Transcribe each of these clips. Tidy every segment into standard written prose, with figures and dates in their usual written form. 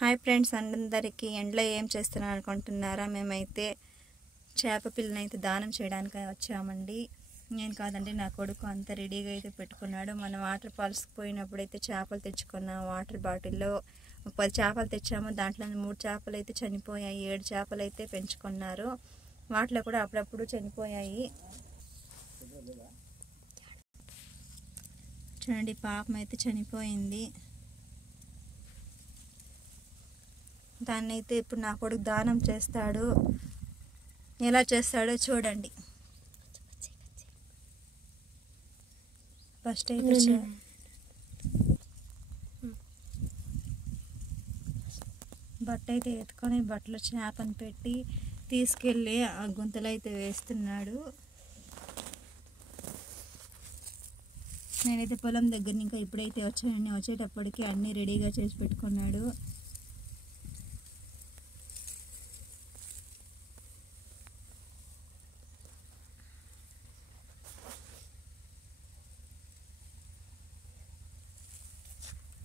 Hi friends, అందరికీ ఎండలో ఏం చేస్తున్నారు అనుకుంటున్నారా? మేమైతే చేప పిల్లని అయితే దానం చేయడానికి వచ్చామండి. నేను కాదండి, నా కొడుకు అంతా రెడీగా అయితే పెట్టుకున్నాడు. మనం వాటర్ ఫాల్స్కి పోయినప్పుడు అయితే చేపలు తెచ్చుకున్నాం. వాటర్ బాటిల్లో 10 చేపలు తెచ్చాము. దాంట్లో 3 చేపలు అయితే చనిపోయాయి. 7 చేపలు అయితే పెంచుకున్నారు. వాటిలో కూడా అప్పుడప్పుడు చనిపోయాయి. చూడండి, పాపం అయితే చనిపోయింది. దాన్ని అయితే ఇప్పుడు నా కొడుకు దానం చేస్తాడు. ఎలా చేస్తాడో చూడండి. ఫస్ట్ అయితే బట్ట అయితే ఎత్తుకొని బట్టలో చేపను పెట్టి తీసుకెళ్ళి ఆ గుంతలో అయితే వేస్తున్నాడు. నేనైతే పొలం దగ్గర ఇంకా ఇప్పుడైతే వచ్చానండి. వచ్చేటప్పటికి అన్నీ రెడీగా చేసి పెట్టుకున్నాడు.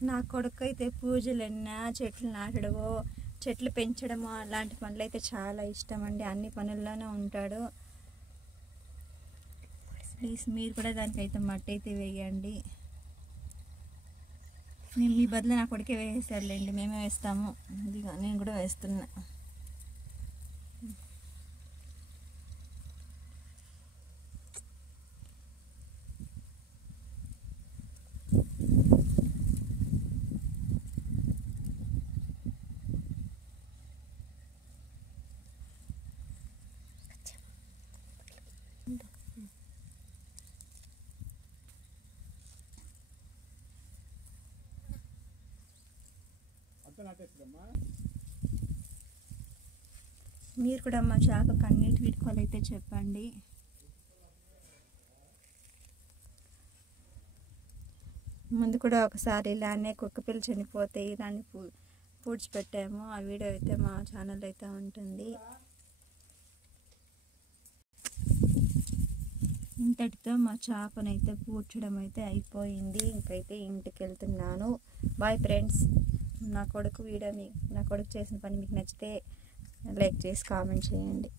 నా కొడుకు అయితే పూజలన్నా, చెట్లు నాటడమో, చెట్లు పెంచడమో అలాంటి పనులు అయితే చాలా ఇష్టం అండి. అన్ని పనుల్లోనే ఉంటాడు. ప్లీజ్ మీరు కూడా దానికైతే మట్టి అయితే వేయండి. నేను మీ బదులు నా కొడుకే వేసేసాడులేండి, మేమే వేస్తాము. ఇదిగా నేను కూడా వేస్తున్నా. మీరు కూడా మా చేపకు అన్నిటి వీడుకోలు అయితే చెప్పండి. ముందు కూడా ఒకసారి ఇలానే కుక్క పిల్ల చనిపోతే ఇలానే పూడ్చిపెట్టాము. ఆ వీడియో అయితే మా ఛానల్ అయితే ఉంటుంది. ఇంతటితో మా చేపనైతే పూడ్చడం అయితే అయిపోయింది. ఇంకైతే ఇంటికి వెళ్తున్నాను. Bye friends. నా కొడుకు చేసిన పని మీకు నచ్చితే లైక్ చేసి కామెంట్ చేయండి.